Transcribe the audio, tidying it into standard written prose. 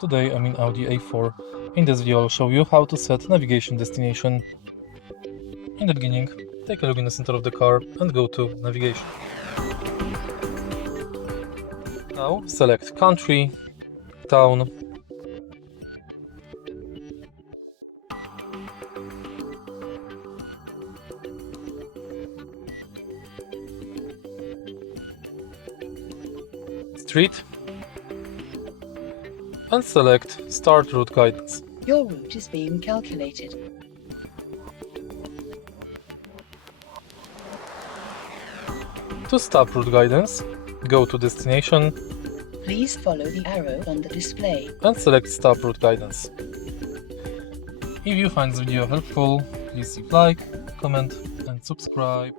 Today I'm in Audi A4. In this video I'll show you how to set navigation destination. In the beginning, take a look in the center of the car and go to navigation. Now select country, town, street, and select Start Route Guidance. Your route is being calculated. To stop route guidance, go to Destination Please follow the arrow on the display. and select Stop Route Guidance. If you find this video helpful, please leave like, comment and subscribe.